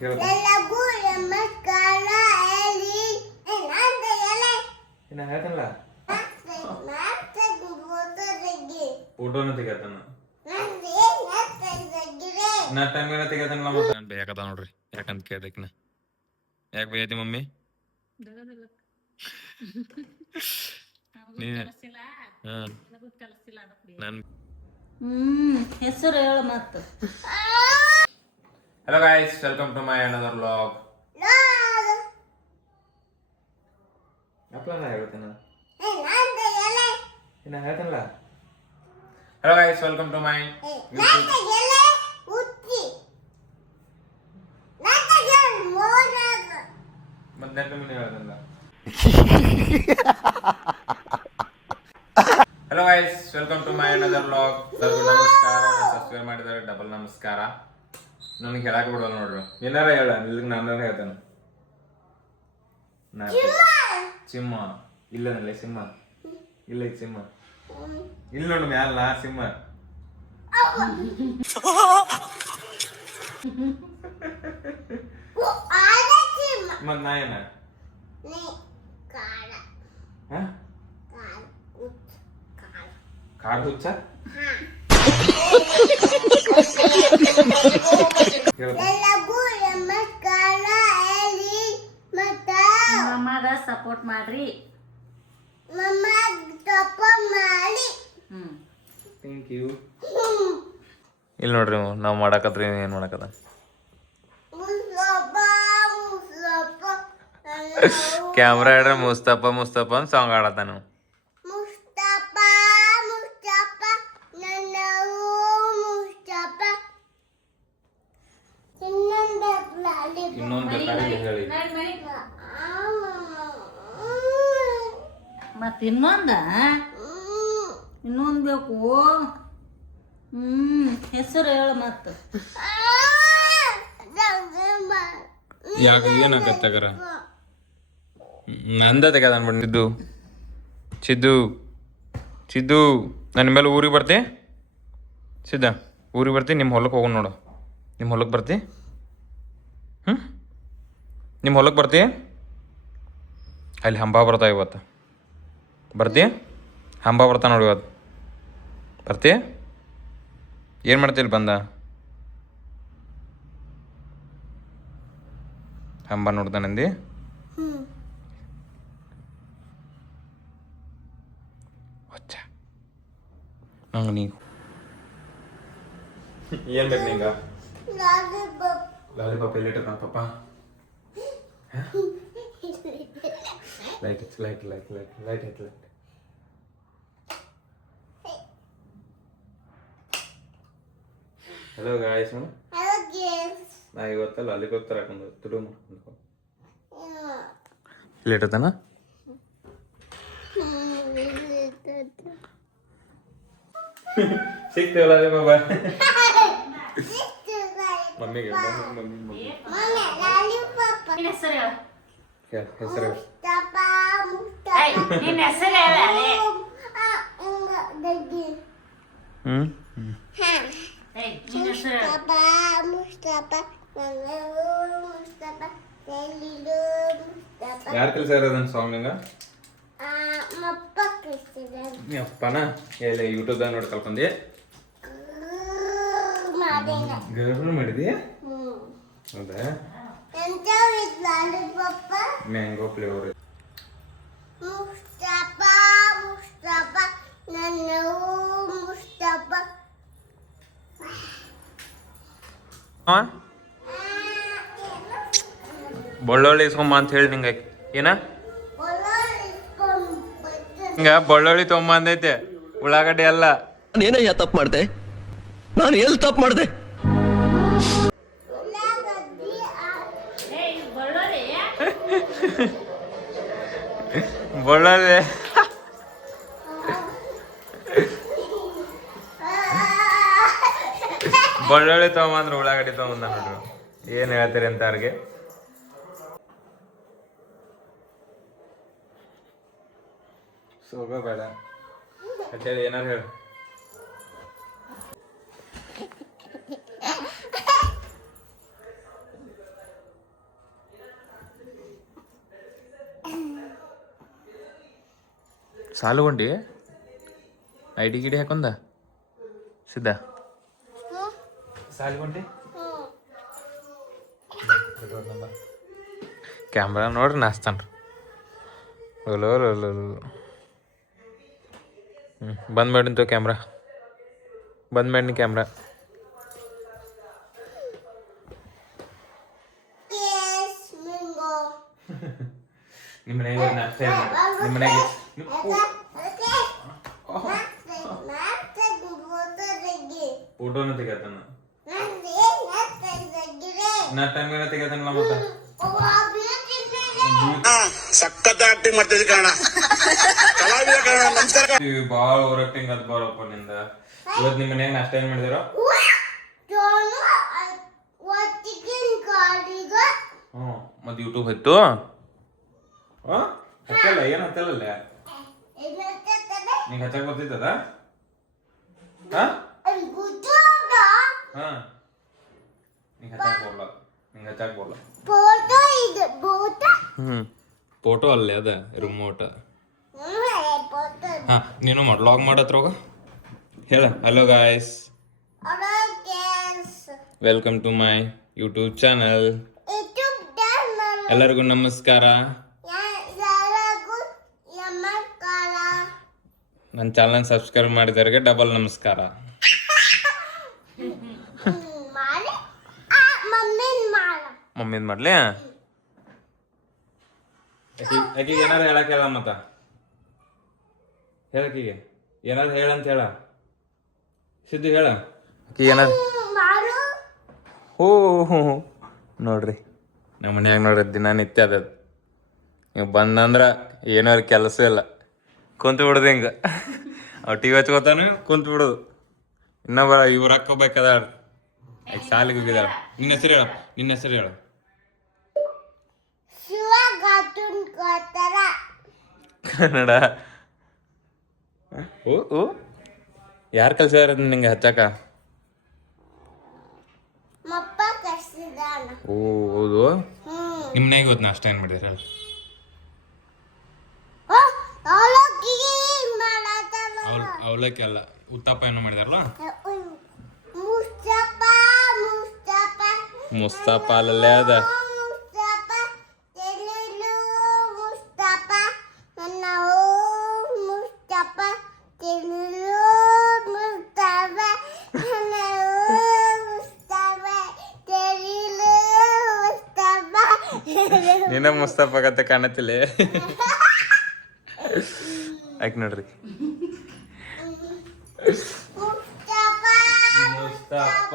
ಹೇಳ್ತಾನಲ್ಲ ಫೋಟೋನ ತೆಗಿತಾನ ನಾ ಟೈಮ್ ತೆಗಿತಾನಲ್ಲ ಮತ್ತೆ ಬೇಕದ ನೋಡ್ರಿ ಯಾಕಂತ ಕೇಳ್ದಕ್ನ ಯಾಕೆ ಬೇಯತಿ ಮಮ್ಮಿ ಹೆಸರು ಹೇಳ ಮತ್ತ hello guys welcome to my another vlog ಅಪ್ಲಾ ಹೇಳ್ತೇನೆ ಇನ್ನ ಹೇಳ್ತಾನಲ್ಲ hello guys welcome to my ಮತ್ತೆ ನೆಟ್ಟು ಹೇಳ್ತಂದ hello guys welcome to my another vlog ನಮಸ್ಕಾರ ಸಬ್ಸ್ಕ್ರೈಬ್ ಮಾಡಿದರೆ ಡಬಲ್ ನಮಸ್ಕಾರ ನನಗೆ ಹೇಳಕ್ ಬಿಡೋಲ್ಲ ನೋಡ್ರಿ ಏನಾರ ಹೇಳ ಇಲ್ಲಿಗೆ ನಾನು ಹೇಳ್ತೇನೆ ಸಿಂಹ ಇಲ್ಲನಲ್ಲ ಸಿಂಹ ಇಲ್ಲ ಸಿಂಹ ಇಲ್ಲ ನೋಡು ಮ್ಯಾಲ ಸಿಂಹ ಮತ್ ನಾ ಏನ ಕಾಡು ಹುಚ್ಚ ಮಮ್ಮಗ ಸಪೋರ್ಟ್ ಮಾಡ್ರಿ ಥ್ಯಾಂಕ್ ಯು ಇಲ್ಲಿ ನೋಡ್ರಿ ನಾವು ಮಾಡಕತ್ರಿ ಏನ್ ಮಾಡಕತ್ತ ಕ್ಯಾಮ್ರಾ ಹಿಡ್ರೆ ಮುಸ್ತಫಾ ಮುಸ್ತಫಾ ಅಂತ ಸಾಂಗ್ ಆಡತ್ತಾನ ಇನ್ನೊಂದು ಬೇಕಾದ್ರೆ ಹೇಳಿ ಮತ್ತ ಇನ್ನೊಂದು ಬೇಕು ಹೆಸರು ಹೇಳ ಮತ್ತ ಯಾಕೆ ಏನಾಗತ್ತಾಗರ ನಂದ ತೆಗೆದ ಅನ್ಬಿಟ್ಟಿದ್ದು ಚಿದ್ದು ಚಿದ್ದು ನನ್ನ ಮೇಲೆ ಊರಿಗೆ ಬರ್ತಿ ಸಿದ್ಧ ಊರಿಗೆ ಬರ್ತಿ ನಿಮ್ಮ ಹೊಲಕ್ಕೆ ಹೋಗೋಣ ನೋಡು ನಿಮ್ಮ ಹೊಲಕ್ಕೆ ಬರ್ತಿ ನಿಮ್ಮ ಹೊಲಕ್ಕೆ ಬರ್ತಿ ಅಲ್ಲಿ ಹಂಬ ಬರ್ತಾ ಇವತ್ತು ಬರ್ತಿ ಹಂಬ ಬರ್ತಾ ನೋಡಿ ಇವತ್ತು ಬರ್ತಿ ಏನು ಮಾಡ್ತಿಲ್ಲ ಬಂದ ಹಂಬ ನೋಡ್ತಾನಂದಿ ಹೊಚ್ಚ ನಂಗೆ ನೀವು ಏನು ಬೇಕು ನಿಂಗ ಲಾಲಿಪಾಪ್ ಎಲ್ಲಿ ಇಟ್ಟ ಪಾಪ ಲೈಟ್ ಲೈಟ್ ಹಲೋ ಗಾಯ್ಸ್ ನಾ ಇವತ್ತ ಲಾಲಿಪಾಪ್ ತರಕೊಂಡು ತುಡು ಮಾಡ್ಕೊಂಡು ಇಲ್ಲಿ ಇಟ್ಟತಾನ ಸಿಕ್ತೇವ ಲಾಲಿಪಾಪ ಮಮ್ಮಿಗೆ ಹೆಸರು ಹೆಸರು ನಿನ್ನ ಹೆಸರು ಹೇಳ ಯಾರ ಕೆಲಸ ಇರೋದನ್ನ ಸಾಂಗ್ ನಂಗ ಅಪ್ಪನ ಎಲ್ಲ ಯೂಟ್ಯೂಬ್ದಾಗ ನೋಡಿ ಕಲ್ಕೊಂಡಿ ಗರ್ಭ ಮಾಡಿದಿ ಹೌದಾ ಮ್ಯಾಂಗೋ ಫ್ಲೇವರ್ ಬಳ್ಳೊಳ್ಳಿ ಇಸ್ಕೊಂಬ ಅಂತ ಹೇಳಿ ನಿಂಗೆ ಏನ ಹಿಂಗ ಬಳ್ಳೊಳ್ಳಿ ತೊಗೊಂಬ ಅಂದೈತೆ ಉಳ್ಳಾಗಡ್ಡಿ ಅಲ್ಲ ನಾನೇನಯ್ಯ ತಪ್ಪು ಮಾಡ್ದೆ ನಾನು ಎಲ್ಲಿ ತಪ್ಪು ಮಾಡ್ದೆ ಬಳ್ಳೊಳ್ಳಿ ಬಳ್ಳೊಳ್ಳಿ ತೊಗೊಂಬಂದ್ರೆ ಉಳ್ಳಾಗಡ್ಡಿ ತೊಗೊಂಬಂದ ನೋಡ್ರಿ ಏನು ಹೇಳ್ತೀರಿ ಅಂತ ಅವ್ರಿಗೆ ಹೋಗಬೇಡ ಅಂತೇಳಿ ಏನಾರು ಹೇಳು ಸಾಲುಗೊಂಡಿ ಐ ಡಿ ಗಿಡಿ ಹಾಕೊಂಡ ಸಿದ್ಧ ಸಾಲುಗೊಂಡಿ ಕ್ಯಾಮ್ರಾ ನೋಡ್ರಿ ನಾಚ್ತಾನ್ರಿ ಬಂದ್ ಮಾಡಿಂತು ಕ್ಯಾಮ್ರಾ ಬಂದ್ ಮಾಡಿ ಕ್ಯಾಮ್ರಾ ನಿಮ್ಮ ಮನೆಗೆ ನಾಷ್ಟ ನಿಮ್ಮ ಮನೆಗೆ ಫೋಟೋನ ತೆಗಿತಾನ ನಾ ಟೈಮ್ ತೆಗಿತಾನಲ್ಲ ಮತ್ತೆ ಸಖತ್ ಆಕ್ಟಿಂಗ್ ಮಾಡ್ತಿದ್ದೆ ಕಾರಣ ಕಲಾವಿದ ಕಾರಣ ನಮಸ್ಕಾರ ಭಾಳ ಓವರ್ ಆಕ್ಟಿಂಗ್ ಅದ್ ಬಾರಪ್ಪ ನಿಂದ ಇವತ್ತು ನಿಮ್ಮ ಮನ್ಯಾಗ ನಾಷ್ಟ ಏನ್ ಮಾಡಿದಾರ ಹ್ಞೂ ಮತ್ತೆ ಯೂಟ್ಯೂಬ್ ಹತ್ತು ಹತ್ತಲ್ಲ ಏನು ಹತ್ತಲ್ಲ ನಿಂಗೆ ಹಚ್ಚಕ್ ಬರ್ತಿತ್ತದ ಹಾ ನಿಂಗೆ ಹಚ್ಚಕ್ ಬರಲ್ಲ ನಿಂಗೆ ಹಚ್ಚಕ್ ಬರಲ್ಲ ಫೋಟೋ ಅಲ್ಲೇ ಅದ ರಿಮೋಟ್ ಹಾ ನೀನು ಮಾಡು ಲಾಗ್ ಮಾಡತ್ರ ಹೋಗ ಹೇಳ hello guys welcome to my YouTube channel ಎಲ್ಲರಿಗೂ ನಮಸ್ಕಾರ ನನ್ನ ಚಾನಲ್ ಸಬ್ಸ್ಕ್ರೈಬ್ ಮಾಡಿದವ್ರಿಗೆ ಡಬಲ್ ನಮಸ್ಕಾರ ಮಮ್ಮಿದ್ ಮಾಡ್ಲಿ ಆಕಿಗೆ ಏನಾರು ಹೇಳಕ್ ಹೇಳ ಮತ್ತ ಹೇಳಕೀಗೆ ಏನಾರು ಹೇಳಂತ ಹೇಳ ಸಿದ್ದು ಹೇಳ ಆಕಿಗೆ ಏನಾರು ಹೋ ನೋಡ್ರಿ ನಮ್ಮ ಮನ್ಯಾಗ ನೋಡ್ರಿ ದಿನನಿತ್ಯ ಅದ ನೀವು ಬಂದಂದ್ರೆ ಏನಾರು ಕೆಲಸ ಇಲ್ಲ ಕುಂತು ಬಿಡೋದು ಹಿಂಗೆ ಅವ್ ಟಿ ವಿ ಹಚ್ಕೋತಾನು ಕುಂತು ಬಿಡೋದು ಇನ್ನೊಬ್ಬ ಇವ್ರು ಹಾಕೋಬೇಕದಾಳ ಈಗ ಸಾಲಿಗೆ ಹೋಗಿದಾಳ ನಿನ್ನ ಹೆಸರು ಹೇಳ ನಿನ್ನ ಹೆಸರು ಹೇಳು ಕನ್ನಡ ಓ ಯಾರು ಕಲ್ಸಿದಾರ ನಿಂಗೆ ಹಚ್ಚಾಕ ಓ ಹೌದು ನಿಮ್ಮ ಮನೆಗೆ ಇವತ್ತು ನಾಷ್ಟ ಏನು ಮಾಡಿದಾರ ಅವಲಕ್ಕಿ ಅಲ್ಲ ಉತ್ತಪ್ಪ ಏನೋ ಮಾಡಿದಾರಲ್ಲ ಮುಸ್ತಫ ಅಲ್ಲೇ ಅದ ನಿನ್ನ ಮುಸ್ತಫ ಕತೆ ಕಾಣತಿಲ್ಲ ಆಯ್ತು ನೋಡ್ರಿ ಮುಸ್ತಫ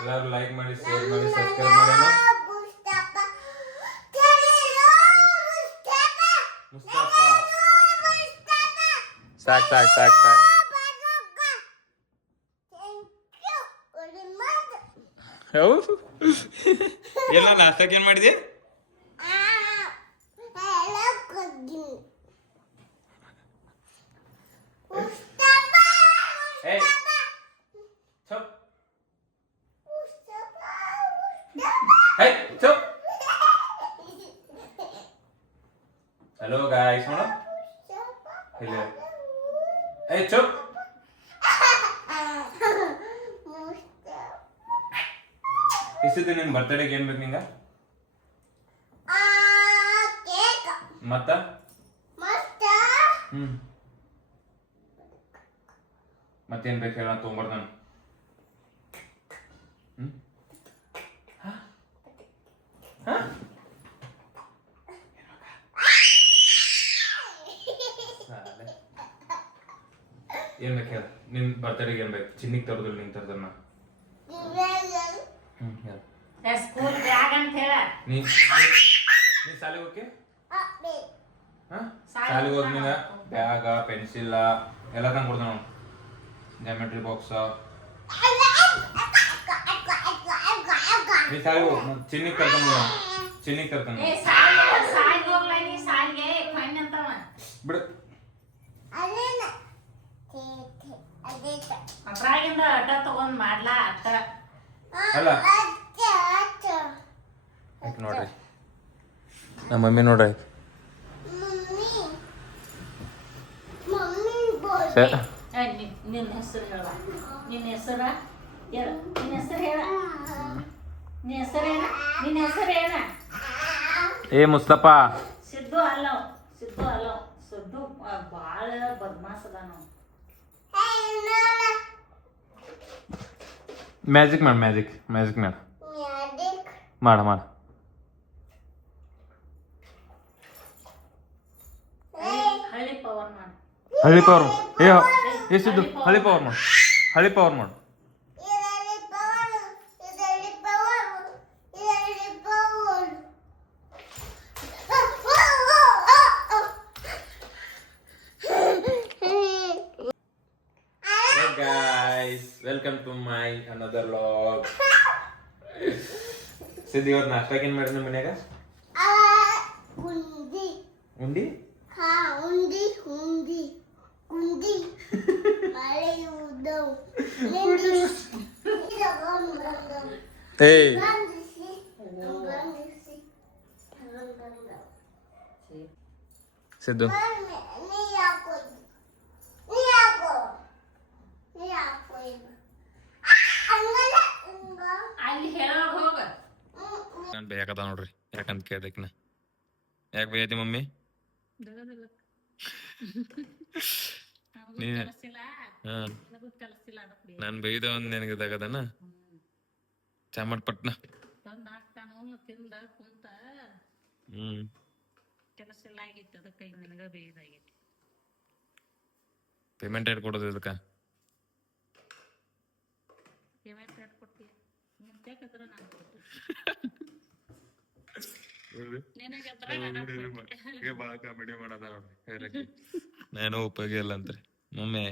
ಎಲ್ಲರೂ ಲೈಕ್ ಮಾಡಿ ಶೇರ್ ಮಾಡಿ ಸಬ್ಸ್ಕ್ರೈಬ್ ಮಾಡೋಣ ಮುಸ್ತಫ ಸಾಕ್ ಸಾಕ್ ಸಾಕ್ ಸಾಕ್ ಹೌದು ಎಲ್ಲ ನಾಷ್ಟಕ್ಕೆ ಏನ್ ಮಾಡಿದಿ ಹಲೋ ಗಾಯ್ಸ್ ನೋಡು ಇಲ್ಲ ಏ ಚುಪ್ ಇಷ್ಟಿದ್ದು ನಿನ್ ಬರ್ತಡೇಗೆ ಏನ್ ಬೇಕು ನಿಂಗ ಮತ್ತ ಮತ್ತೇನ್ ಬೇಕು ಹೇಳ ತೊಗೊಂಬರ್ತಾನ ಏನ್ ಬೇಕು ಹೇಳ ನಿನ್ ಬರ್ತಡೇಗೆ ಏನ್ ಬೇಕು ಚಿನ್ನಿಗೆ ತರದಿಲ್ಲ ನಿಂಗೆ ತರದನ್ನ ಸ್ಕೂಲ್ ಬ್ಯಾಗ್ ಅಂತ ಹೇಳ ನೀ ಶಾಲೆಗೆ ಹೋಗಿ ಶಾಲೆಗೆ ಹೋಗಿ ನಿಂಗ ಬ್ಯಾಗ ಪೆನ್ಸಿಲ್ ಎಲ್ಲ ತಂದು ಕೊಡ್ತಾನ ಜಾಮೆಟ್ರಿ ಬಾಕ್ಸ್ ನೀ ಶಾಲೆಗೆ ಹೋಗಿ ಚಿನ್ನಿಗೆ ಕರ್ಕೊಂಡ್ ಚಿನ್ನಿಗೆ ಕರ್ತಾನ ಬಿಡು ಅದ್ರಾಗಿಂದ ಅಟ ತಗೊಂಡ್ ಮಾಡ್ಲಾ ಅಟ್ಟ ಅಲ್ಲ ಆಯ್ತು ನೋಡ್ರಿ ನಮ್ಮ ಮಮ್ಮಿ ನೋಡ್ರಿ ನಿನ್ನ ಹೆಸರು ಹೇಳ. ನಿನ್ನ ಹೆಸರ ಹೇಳ. ನಿನ್ನ ಹೆಸರು ಹೇಳ. ನಿನ್ನ ಹೆಸರೇನ? ನಿನ್ನ ಹೆಸರೇನ? ಏ ಮುಸ್ತಫಾ ಸಿದ್ದು ಅಲ್ಲವ್. ಸಿದ್ದು ಅಲ್ಲವ್. ಸಿದ್ದು ಭಾಳ ಬದ್ಮಾಸ್ ಅದಾನ. ಮ್ಯಾಜಿಕ್ ಮಾಡು ಮ್ಯಾಜಿಕ್ ಮ್ಯಾಜಿಕ್ ಮಾಡು ಮಾಡ ಮಾಡ ಹಳ್ಳಿ ಪವರ್ ಮಾಡು. ಹಳ್ಳಿ ಪವರ್ ಏ ಸಿದ್ದು ಹಳ್ಳಿ ಪವರ್ ಮಾಡು ಹಳ್ಳಿ ಪವರ್ ಮಾಡು guys welcome to my another vlog ಸಿದ್ದಿ ಇವತ್ತು ನಾಷ್ಟಾಗ ಏನು ಮಾಡಿದ್ನ ಮನ್ಯಾಗ ಉಂಡಿ ಏಯ್ ಸಿದ್ದು ಅಲ್ಲಿ ಹೇಳೋಣ ಹೋಗ. ನಾನು ಬೇಕದ ನೋಡ್ರಿ ಯಾಕಂತ ಕೇಳ್ದಕ್ನ ಯಾಕೆ ಬೇಯತಿ ಮಮ್ಮಿ ನೀ ನಾನು ಬೈದ ಒಂದು ನಿನಗೆ ತಗದನ ಚಾಮಟ್ ಪಟ್ನ ತಿಂದ ಕುಂತ ಕೆಲಸ ಇಲ್ಲ ಆಗಿತ್ತು. ಅದಕ್ಕೆ ನನಗ ಬೇಯ್ದಾಗೈತಿ. ಪೇಮೆಂಟ್ ಹೇಳಿ ಕೊಡೋದು ಇದಕ್ಕೆ ಪೇಮೆಂಟ್ ರೇಟ್ ಕೊಡ್ತೀವಿ. ನಿಂತ್ಯಾಕಂದ್ರೆ ನಾನು ಕೊಡ್ತೀನಿ. ನಾನು ಉಪಯೋಗ ಇಲ್ಲ ಅಂತ್ರಿ ಮಮ್ಮಿ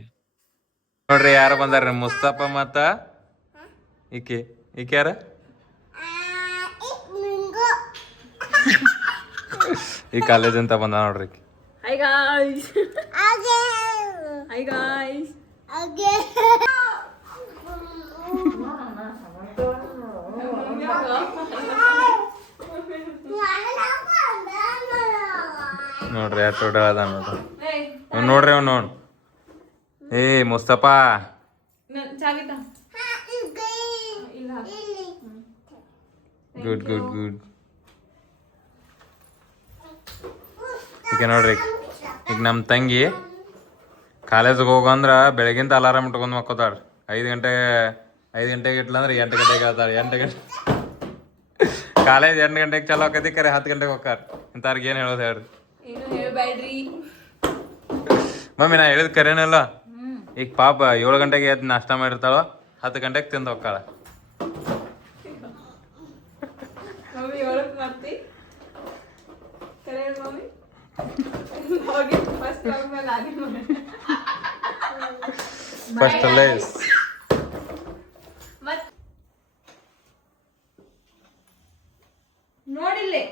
ನೋಡ್ರಿ ಯಾರು ಬಂದಾರ ಮುಸ್ತಫಾ ಮತ್ತ ಈಕೆ ಈಕೆ ಯಾರ ಈ ಕಾಲೇಜ್ ಅಂತ ಬಂದ ನೋಡ್ರಿ Hi guys. Hi guys. ನೋಡ್ರಿ ಎಷ್ಟು ದೊಡ್ಡ ಅದ ನೋಡ್ರಿ ಅವ್ನು ನೋಡ್ ಏ ಮುಸ್ತಫಾ ಗುಡ್ ಗುಡ್ ಗುಡ್ ಈಗ ನೋಡ್ರಿ ಈಗ ನಮ್ಮ ತಂಗಿ ಕಾಲೇಜಿಗೆ ಹೋಗಂದ್ರ ಬೆಳಗಿಂದ ಅಲಾರಾಮ್ ಇಟ್ಕೊಂಡು ಮಕ್ಕೋತಾಳ 5 ಗಂಟೆಗೆ ಇಟ್ಲಂದ್ರೆ 8 ಗಂಟೆಗೆ ಹೇಳ್ತಾಳೆ 8 ಗಂಟೆ ಕಾಲೇಜ್ 8 ಗಂಟೆಗೆ ಚಾಲು ಆಕತಿ ಕರೆ 10 ಗಂಟೆಗೆ ಹೋಗ್ತಾರ ಇಂಥವ್ರಿಗೆ ಏನು ಹೇಳೋದು ಹೇಳ್ರಿ ಮಮ್ಮಿ ನಾ ಹೇಳಿದ್ ಕರೇನಲ್ಲ ಈಗ ಪಾಪ 7 ಗಂಟೆಗೆ ಎದ್ದು ನಾಷ್ಟ ಮಾಡಿರ್ತಾಳ 10 ಗಂಟೆಗೆ ತಿಂದು ಹೋಗ್ತಾಳ ಫಸ್ಟ್ ಅಲ್ಲೇ ನೋಡಿಲ್ಲೇ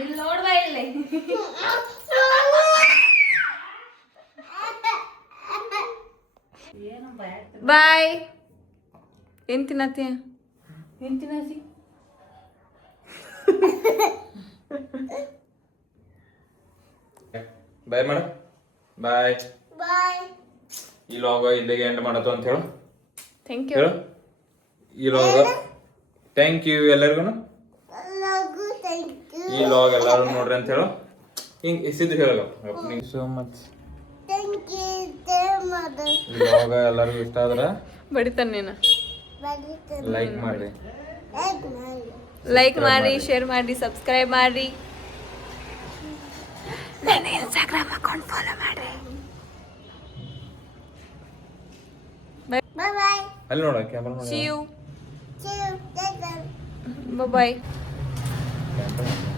ಇಲ್ಲಿ ನೋಡ್ಬಾ ಇಲ್ಲಿ ಬಾಯ್ ಏನ್ ತಿನ್ನತ್ತಿ ಏನ್ ತಿನ್ನತಿ ಬಾಯ್ ಮೇಡಮ್ ಬಾಯ್ ಈ ಲಾಗ್ ಇಲ್ಲಿಗೆ ಎಂಡ್ ಮಾಡತ್ತು ಅಂತ ಹೇಳು ಥ್ಯಾಂಕ್ ಯು ಹೇಳು ಈ ಲಾಗ್ ಥ್ಯಾಂಕ್ ಯು ಎಲ್ಲರಿಗೂ ಈ ಲಾಗ್ ಎಲ್ಲರೂ ನೋಡ್ರಿ ಅಂತ ಹೇಳು ಹಿಂಗೆ ಇಸಿದ್ದು ಹೇಳಲ್ಲ ಸೋ ಮಚ್ ಈ ಲಾಗ್ ಎಲ್ಲರಿಗೂ ಇಷ್ಟ ಆದ್ರೆ ಬಡಿತಾನೆ ನೀನು ಲೈಕ್ ಮಾಡ್ರಿ ಲೈಕ್ ಮಾಡಿ ಶೇರ್ ಮಾಡಿ ಸಬ್ಸ್ಕ್ರೈಬ್ ಮಾಡಿ ನನ್ನ ಇನ್ಸ್ಟಾಗ್ರಾಮ್ ಅಕೌಂಟ್ ಫಾಲೋ ಮಾಡಿ ಅಲ್ಲಿ ನೋಡ camera See you. Bye bye. ನೋಡಿ